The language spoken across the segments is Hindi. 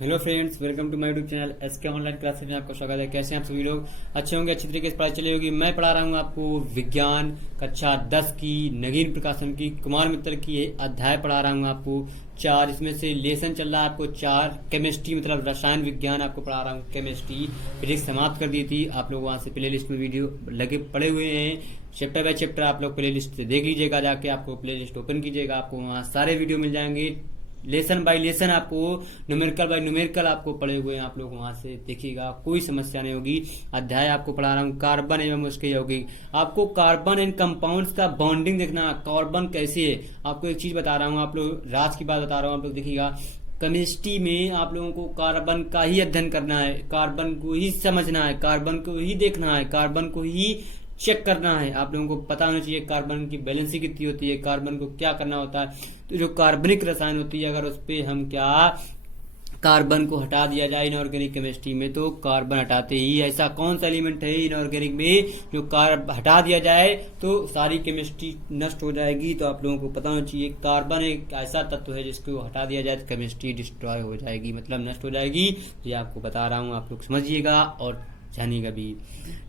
Hello friends, welcome to my YouTube channel SK online classes में आपका स्वागत है। कैसे हैं आप सभी लोग? अच्छे होंगे, अच्छी तरीके से पढ़ाई चली होगी। मैं पढ़ा रहा हूँ आपको विज्ञान कक्षा 10 की नगीन प्रकाशन की कुमार मित्र की अध्याय पढ़ा रहा हूँ आपको 4। इसमें से लेसन चल रहा है आपको 4 केमिस्ट्री मतलब रसायन विज्ञान आपको पढ़ा रहा हूँ। केमिस्ट्री फिजिक्स समाप्त कर दी थी। आप लोग वहां से प्ले लिस्ट में वीडियो लगे पड़े हुए हैं, चैप्टर बाय चैप्टर आप लोग प्ले लिस्ट से देख लीजिएगा। जाके आपको प्ले लिस्ट ओपन कीजिएगा, आपको वहाँ सारे वीडियो मिल जाएंगे। लेसन बाय लेसन आपको न्यूमेरिकल बाय न्यूमेरिकल आपको पढ़े हुए हैं, आप लोग वहां से देखिएगा, कोई समस्या नहीं होगी। अध्याय आपको पढ़ा रहा हूँ कार्बन एवं उसके यौगिक। आपको कार्बन एंड कंपाउंड्स का बॉन्डिंग देखना, कार्बन कैसे है। आपको एक चीज बता रहा हूँ, आप लोग राज की बात बता रहा हूँ, आप लोग देखिएगा। केमिस्ट्री में आप लोगों को कार्बन का ही अध्ययन करना है, कार्बन को ही समझना है, कार्बन को ही देखना है, कार्बन को ही चेक करना है। आप लोगों को पता होना चाहिए कार्बन की बैलेंसी कितनी होती है, कार्बन को क्या करना होता है। तो जो कार्बनिक रसायन होती है, अगर उस पर हम क्या कार्बन को हटा दिया जाए इनऑर्गेनिक केमिस्ट्री में, तो कार्बन हटाते ही ऐसा कौन सा एलिमेंट है इनऑर्गेनिक में जो कार्बन हटा दिया जाए तो सारी केमिस्ट्री नष्ट हो जाएगी। तो आप लोगों को पता होना चाहिए कार्बन एक ऐसा तत्व है जिसको हटा दिया जाए तो केमिस्ट्री डिस्ट्रॉय हो जाएगी, मतलब नष्ट हो जाएगी। ये आपको बता रहा हूँ, आप लोग समझिएगा और जानिएगा भी।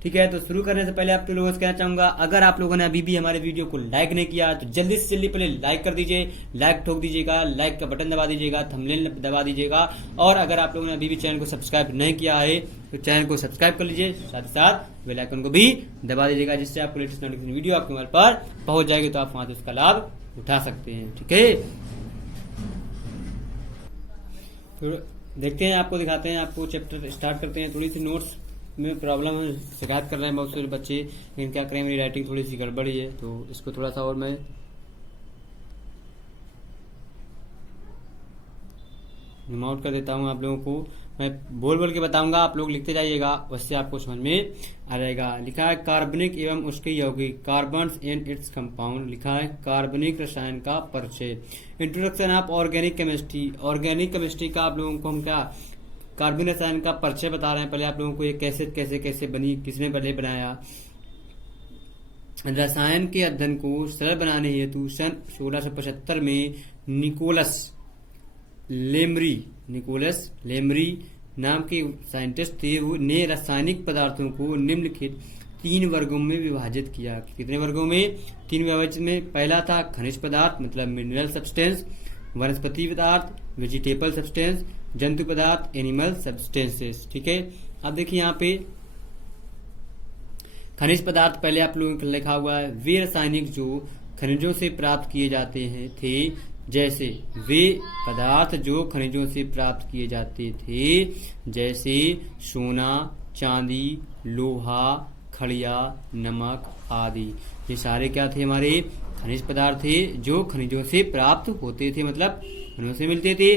ठीक है, तो शुरू करने से पहले आप लोगों से कहना चाहूंगा, अगर आप लोगों ने अभी भी हमारे वीडियो को लाइक नहीं किया तो जल्दी से जल्दी पहले लाइक कर दीजिए, लाइक ठोक दीजिएगा, लाइक का बटन दबा दीजिएगा, थंबनेल दबा दीजिएगा। और अगर आप लोगों ने अभी भी चैनल को सब्सक्राइब नहीं किया है तो चैनल को सब्सक्राइब कर लीजिए, साथ ही साथ बेल आइकन को भी दबा दीजिएगा, जिससे आपको लेटेस्ट नोटिफिकेशन वीडियो आपके मोबाइल पर पहुंच जाएगी, तो आप वहां से उसका लाभ उठा सकते हैं। ठीक है, तो देखते हैं, आपको दिखाते हैं, आपको चैप्टर स्टार्ट करते हैं। थोड़ी सी नोट्स में प्रॉब्लम है, शिकायत कर रहे हैं बहुत सारे बच्चे, लेकिन क्या करें, मेरी राइटिंग थोड़ी सी गड़बड़ी है, तो इसको थोड़ा सा और मैं जूम आउट कर देता हूं। आप लोगों को मैं बोल बोल के बताऊंगा, आप लोग लिखते जाइएगा, उससे आपको समझ में आ जाएगा। लिखा है कार्बनिक एवं उसके यौगिक, कार्बन्स एंड इट्स कंपाउंड। लिखा है कार्बनिक रसायन का परिचय, introduction of organic chemistry. Organic chemistry का आप लोगों को हम क्या कार्बनिक रसायन का परिचय बता रहे हैं। पहले आप लोगों को ये कैसे कैसे कैसे बनी, किसने पहले बनाया। रसायन के अध्ययन को सरल बनाने हेतु सन 1675 में निकोलस लेमरी नाम के साइंटिस्ट थे, वो ने रासायनिक पदार्थों को निम्नलिखित 3 वर्गों में विभाजित किया। कितने वर्गों में? 3 विभाजित में। पहला था खनिज पदार्थ मतलब मिनरल सब्सटेंस, वनस्पति पदार्थ वेजिटेबल सब्सटेंस, जंतु पदार्थ एनिमल सब्सटेंसेस। ठीक है, अब देखिए यहाँ पे खनिज पदार्थ पहले आप लोगों को लिखा हुआ है, वे रासायनिक जो खनिजों से प्राप्त किए जाते हैं थे, जैसे वे पदार्थ जो खनिजों से प्राप्त किए जाते थे, जैसे सोना, चांदी, लोहा, खड़िया, नमक आदि। ये सारे क्या थे? हमारे खनिज पदार्थ थे जो खनिजों से प्राप्त होते थे, मतलब खनिजों से मिलते थे।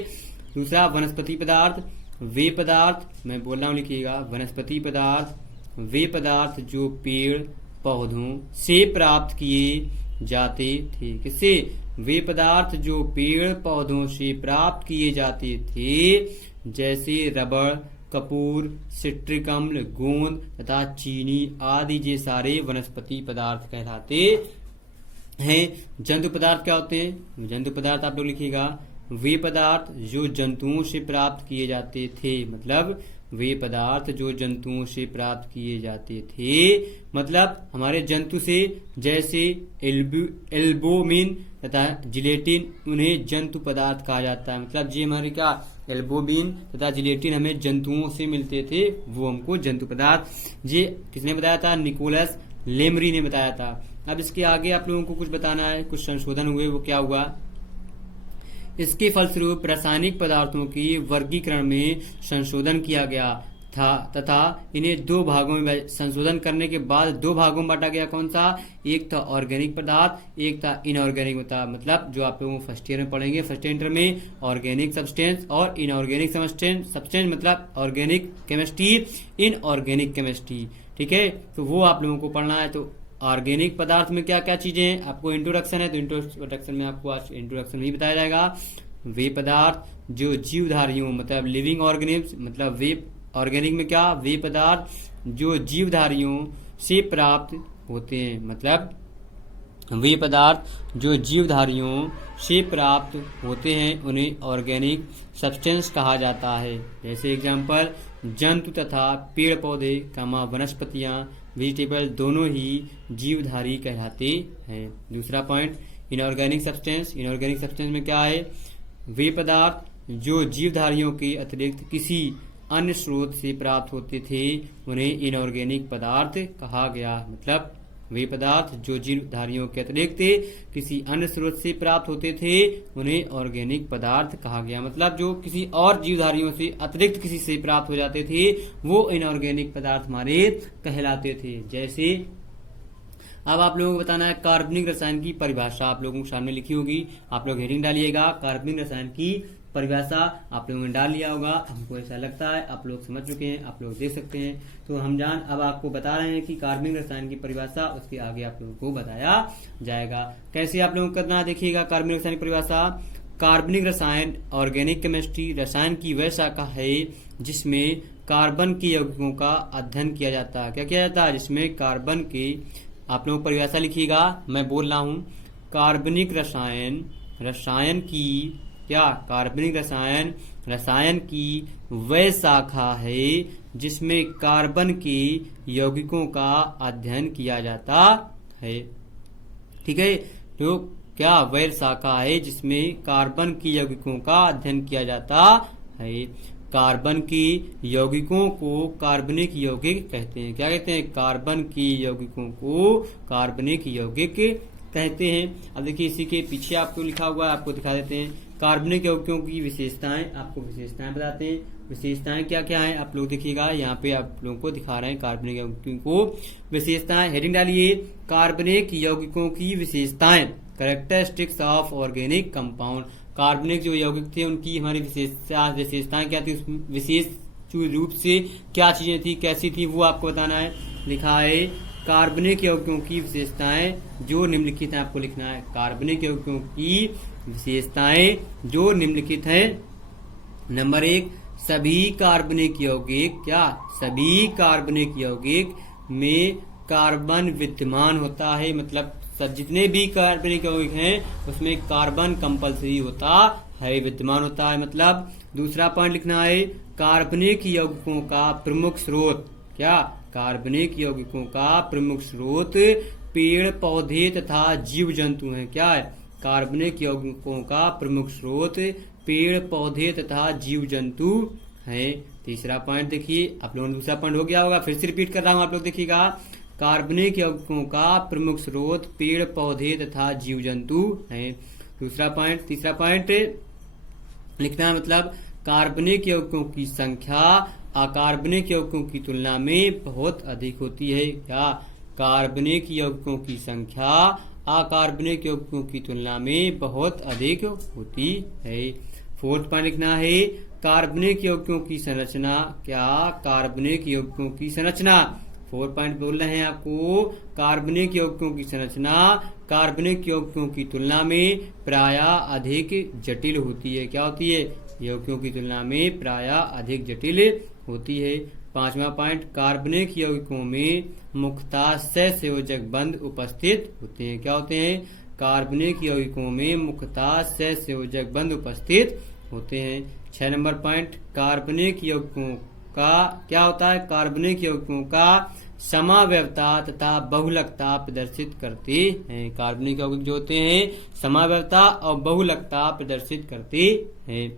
दूसरा वनस्पति पदार्थ, वे पदार्थ, मैं बोल रहा हूं लिखिएगा, वनस्पति पदार्थ वे पदार्थ जो पेड़ पौधों से प्राप्त किए जाते थे। किससे? वे पदार्थ जो पेड़ पौधों से प्राप्त किए जाते थे, जैसे रबड़, कपूर, सिट्रिक अम्ल, गोंद तथा चीनी आदि। ये सारे वनस्पति पदार्थ कहलाते हैं। जंतु पदार्थ क्या होते हैं? जंतु पदार्थ आप लोग लिखिएगा, वे पदार्थ जो जंतुओं से प्राप्त किए जाते थे, मतलब वे पदार्थ जो जंतुओं से प्राप्त किए जाते थे, मतलब हमारे जंतु से, जैसे एल्बुमिन तथा जिलेटिन, उन्हें जंतु पदार्थ कहा जाता है। मतलब ये हमारे क्या एल्बुमिन तथा जिलेटिन हमें जंतुओं से मिलते थे, वो हमको जंतु पदार्थ। ये किसने बताया था? निकोलस लेमरी ने बताया था। अब इसके आगे आप लोगों को कुछ बताना है, कुछ संशोधन हुए, वो क्या हुआ। इसके फलस्वरूप रासायनिक पदार्थों की वर्गीकरण में संशोधन किया गया था तथा इन्हें 2 भागों में संशोधन करने के बाद 2 भागों में बांटा गया। कौन सा? एक था ऑर्गेनिक पदार्थ, एक था इनऑर्गेनिक पदार्थ। मतलब जो आप लोगों को फर्स्ट ईयर में पढ़ेंगे, फर्स्ट इंटर में, ऑर्गेनिक सब्सटेंस और इनऑर्गेनिक सब्सटेंस मतलब ऑर्गेनिक केमिस्ट्री, इनऑर्गेनिक केमिस्ट्री। ठीक है, तो वो आप लोगों को पढ़ना है। तो ऑर्गेनिक पदार्थ में क्या क्या चीजें हैं, आपको इंट्रोडक्शन है, तो इंट्रोडक्शन में आपको आज इंट्रोडक्शन ही बताया जाएगा। वे पदार्थ जो जीवधारियों मतलब लिविंग ऑर्गेनिज्म, मतलब वे ऑर्गेनिक में क्या, वे पदार्थ जो जीवधारियों से प्राप्त होते हैं, मतलब वे पदार्थ जो जीवधारियों से प्राप्त होते हैं उन्हें ऑर्गेनिक सब्सटेंस कहा जाता है। जैसे एग्जाम्पल, जंतु तथा पेड़ पौधे वनस्पतियां वेजिटेबल दोनों ही जीवधारी कहलाते हैं। दूसरा point, inorganic substance. Inorganic substance में क्या है? वे पदार्थ जो जीवधारियों के अतिरिक्त किसी अन्य स्रोत से प्राप्त होते थे उन्हें इनऑर्गेनिक पदार्थ कहा गया। मतलब वे पदार्थ जो जीवधारियों के अतिरिक्त किसी अन्य स्रोत से प्राप्त होते थे उन्हें ऑर्गेनिक पदार्थ कहा गया। मतलब जो किसी और जीवधारियों से अतिरिक्त किसी से प्राप्त हो जाते थे वो इनऑर्गेनिक पदार्थ हमारे कहलाते थे। जैसे अब आप लोगों को बताना है कार्बनिक रसायन की परिभाषा। आप लोगों के सामने लिखी होगी, आप लोग हेडिंग डालिएगा, कार्बनिक रसायन की परिभाषा आप लोगों ने डाल लिया होगा। हमको ऐसा लगता है आप लोग समझ चुके हैं, आप लोग देख सकते हैं। तो हम अब आपको बता रहे हैं कि कार्बनिक रसायन की परिभाषा, उसके आगे आप लोगों को बताया जाएगा। कैसे आप लोगों को करना है, देखिएगा। कार्बनिक रसायन की परिभाषा: कार्बनिक रसायन ऑर्गेनिक केमिस्ट्री रसायन की वह शाखा है जिसमें कार्बन के यौगिकों का अध्ययन किया जाता है। क्या किया जाता है? जिसमें कार्बन के, आप लोग परिभाषा लिखिएगा, मैं बोल रहा हूं। कार्बनिक रसायन रसायन की क्या? कार्बनिक रसायन रसायन की वह शाखा है जिसमें कार्बन के यौगिकों का अध्ययन किया जाता है। ठीक है, तो क्या वह शाखा है जिसमें कार्बन के यौगिकों का अध्ययन किया जाता है। कार्बन की यौगिकों को कार्बनिक यौगिक कहते हैं। क्या कहते हैं? कार्बन की यौगिकों को कार्बनिक यौगिक कहते हैं। अब देखिए इसी के पीछे आपको लिखा हुआ है, आपको दिखा देते हैं। कार्बनिक यौगिकों की विशेषताएं, आपको विशेषताएं बताते हैं। विशेषताएं क्या क्या हैं आप लोग देखिएगा, यहाँ पे आप लोगों को दिखा रहे हैं कार्बनिक यौगिकों को विशेषताएं। हेडिंग डालिए, कार्बनिक यौगिकों की विशेषताएं, कैरेक्टरिस्टिक्स ऑफ ऑर्गेनिक कंपाउंड। कार्बनिक जो यौगिक थे उनकी हमारी विशेषताएं क्या थी, विशेष रूप से क्या चीजें थी, कैसी थी, वो आपको बताना है। लिखा है कार्बनिक यौगिकों की विशेषताएं जो निम्नलिखित है, आपको लिखना है। कार्बनिक यौगिकों की विशेषताएं जो निम्नलिखित हैं। नंबर 1, सभी कार्बनिक यौगिक, क्या? सभी कार्बनिक यौगिक में कार्बन विद्यमान होता है। मतलब जितने भी कार्बनिक यौगिक हैं उसमें कार्बन कंपल्सरी होता है, विद्यमान होता है। मतलब दूसरा पॉइंट लिखना है, कार्बनिक यौगिकों का प्रमुख स्रोत, क्या? कार्बनिक यौगिकों का प्रमुख स्रोत पेड़ पौधे तथा जीव जंतु हैं। क्या है? कार्बनिक यौगिकों का प्रमुख स्रोत पेड़ पौधे तथा जीव जंतु हैं। तीसरा पॉइंट देखिए, आप लोगों ने दूसरा पॉइंट हो गया होगा, फिर से रिपीट कर रहा हूं, आप लोग देखिएगा। कार्बनिक यौगिकों का प्रमुख स्रोत पेड़ पौधे तथा जीव जंतु हैं। दूसरा पॉइंट, तीसरा पॉइंट लिखना है, मतलब कार्बनिक यौगिकों की संख्या अकार्बनिक यौगिकों की तुलना में बहुत अधिक होती है। क्या? कार्बनिक यौगिकों की संख्या अकार्बनिक यौगिकों की तुलना में बहुत अधिक होती है। फोर्थ पॉइंट लिखना है, कार्बनिक यौगिकों की संरचना, क्या? कार्बनिक यौगिकों की संरचना, 4 पॉइंट बोल रहे हैं आपको, कार्बनिक यौगिकों की संरचना कार्बनिक यौगिकों की तुलना में प्रायः अधिक जटिल होती है। क्या होती है? यौगिकों की तुलना में प्रायः अधिक जटिल होती है। 5वां पॉइंट, कार्बनिक यौगिकों में मुख्यतः सहसंयोजक बंध उपस्थित होते हैं। क्या होते हैं? कार्बनिक यौगिकों में मुख्यतः सहसंयोजक बंध उपस्थित होते हैं। 6 नंबर पॉइंट, कार्बनिक यौगिकों का क्या होता है? कार्बनिक यौगिकों का समावयवता तथा बहुलकता प्रदर्शित करते हैं। कार्बनिक यौगिक जो होते हैं समावयवता और बहुलकता प्रदर्शित करते हैं।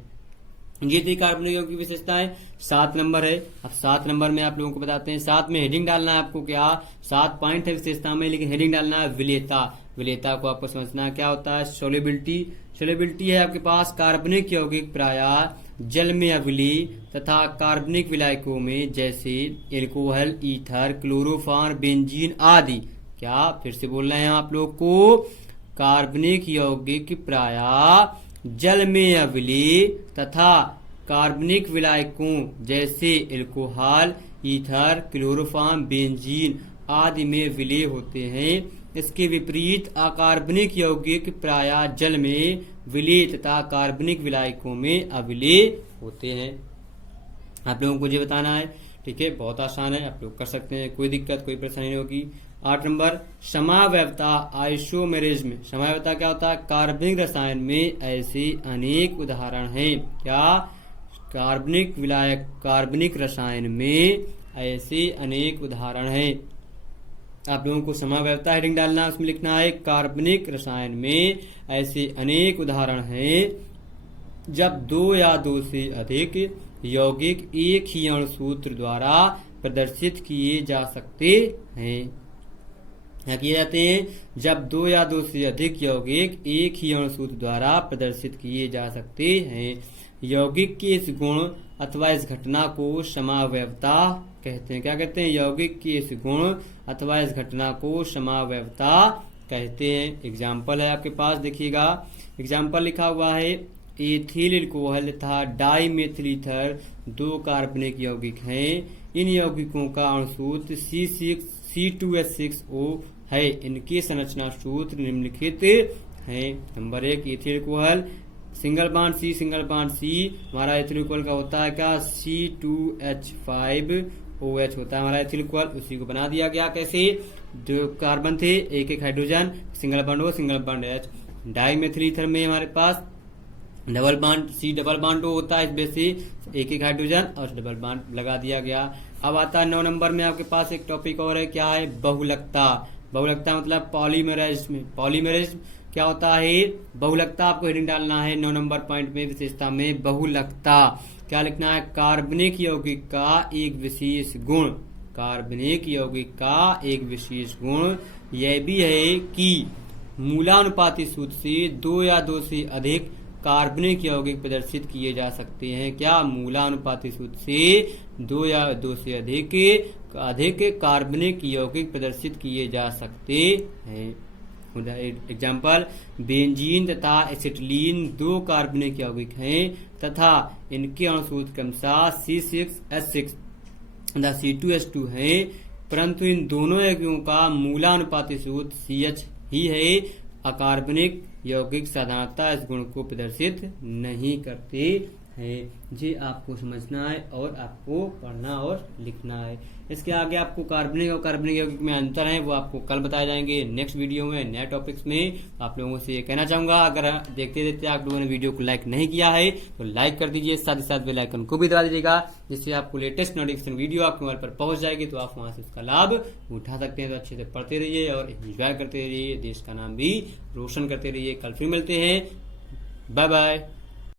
ये थी कार्बनिक यौगिक की विशेषताएं। 7 नंबर है। अब 7 नंबर में आप लोगों को बताते हैं, 7 में हेडिंग डालना है आपको। क्या? 7 पॉइंट है विशेषता में, लेकिन हेडिंग डालना है विलेयता। विलेयता को आपको समझना है क्या होता है। सोल्युबिलिटी, सोल्युबिलिटी है आपके पास, कार्बनिक यौगिक प्रायः जल में अविलीय तथा कार्बनिक विलायकों में जैसे एल्कोहल, ईथर, क्लोरोफॉर्म, बेंजीन आदि। क्या? फिर से बोल रहे हैं आप लोग को, कार्बनिक यौगिक प्रायः जल में अविलीय तथा कार्बनिक विलायकों जैसे एल्कोहल, ईथर, क्लोरोफॉर्म, बेंजीन आदि में विलीय होते हैं। इसके विपरीत अकार्बनिक यौगिक प्रायः जल में विलीय तथा कार्बनिक विलायकों में अविलीय होते हैं। आप लोगों को ये बताना है, ठीक है, बहुत आसान है, आप लोग कर सकते हैं, कोई दिक्कत कोई परेशानी नहीं होगी। 8 नंबर समावयवता आइसोमेरिज्म। समावयवता क्या होता है? कार्बनिक रसायन में ऐसे अनेक उदाहरण हैं। क्या? कार्बनिक विलायक कार्बनिक रसायन में ऐसे अनेक उदाहरण हैं। आप लोगों को समावयवता हेडिंग डालना, उसमें लिखना है कार्बनिक रसायन में ऐसे अनेक उदाहरण हैं जब 2 या 2 से अधिक यौगिक एक ही अणुसूत्र द्वारा प्रदर्शित किए जा सकते हैं। क्या किए जाते हैं? जब 2 या 2 से अधिक यौगिक एक ही अणुसूत्र द्वारा प्रदर्शित किए जा सकते हैं। यौगिक के इस गुण अथवा इस घटना को समावयवता कहते हैं। क्या कहते हैं? यौगिक के इस गुण अथवा इस घटना को समावयवता कहते हैं। एग्जाम्पल है आपके पास, देखिएगा एग्जाम्पल लिखा हुआ है एथिल अल्कोहल तथा डाईमेथिल ईथर 2 कार्बनिक यौगिक हैं। इन यौगिकों का अणुसूत्र C2H6O है। इनके संरचना सूत्र निम्नलिखित हैं। Number 1 ethyl alcohol single bond C single bond C। हमारा एथिल अल्कोहल का होता है क्या? C2H5OH होता है हमारा एथिल अल्कोहल। उसी को बना दिया गया कैसे? जो कार्बन थे एक एक hydrogen, single bond O single bond H। Dimethyl ether में हमारे पास double bond C double bond O होता है, इसमें से एक एक हाइड्रोजन और डबल बॉन्ड लगा दिया गया। अब आता है 9 नंबर में आपके पास एक टॉपिक और है, क्या है? बहुलकता। बहुलकता मतलब पॉलीमरेज्म। पॉलीमरेज्म क्या होता है? बहुलकता आपको हेडिंग डालना है 9 नंबर पॉइंट में, विशेषता में बहुलकता। क्या लिखना है? कार्बनिक यौगिक का एक विशेष गुण। कार्बनिक यौगिक का एक विशेष गुण यह भी है कि मूलानुपाती सूत्र से 2 या 2 से अधिक कार्बनिक यौगिक प्रदर्शित किए जा सकते हैं। क्या? मूलानुपाती सूत्र से 2 या 2 से अधिक कार्बनिक यौगिक प्रदर्शित किए जा सकते हैं। एग्जाम्पल बेंजीन तथा एसिटिलीन 2 कार्बनिक यौगिक हैं तथा इनके अणुसूत्र क्रमशः C6H6 तथा C2H2 है, परंतु इन दोनों यौगिकों का मूलानुपाती सूत्र CH ही है। अकार्बनिक यौगिक साधारणतः इस गुण को प्रदर्शित नहीं करते हैं। ये आपको समझना है और आपको पढ़ना और लिखना है। इसके आगे आपको कार्बनिक और कार्बनिक यौगिक में अंतर है वो आपको कल बताए जाएंगे नेक्स्ट वीडियो में, नए टॉपिक्स में। आप लोगों से ये कहना चाहूंगा, अगर देखते देखते आप लोगों ने वीडियो को लाइक नहीं किया है तो लाइक कर दीजिए, साथ ही साथ बेल आइकन को भी दबा दीजिएगा, जिससे आपको लेटेस्ट नोटिफिकेशन वीडियो आपके मोबाइल पर पहुंच जाएगी, तो आप वहां से उसका लाभ उठा सकते हैं। तो अच्छे से पढ़ते रहिए और एंजॉय करते रहिए, देश का नाम भी रोशन करते रहिए। कल फिर मिलते हैं, बाय बाय।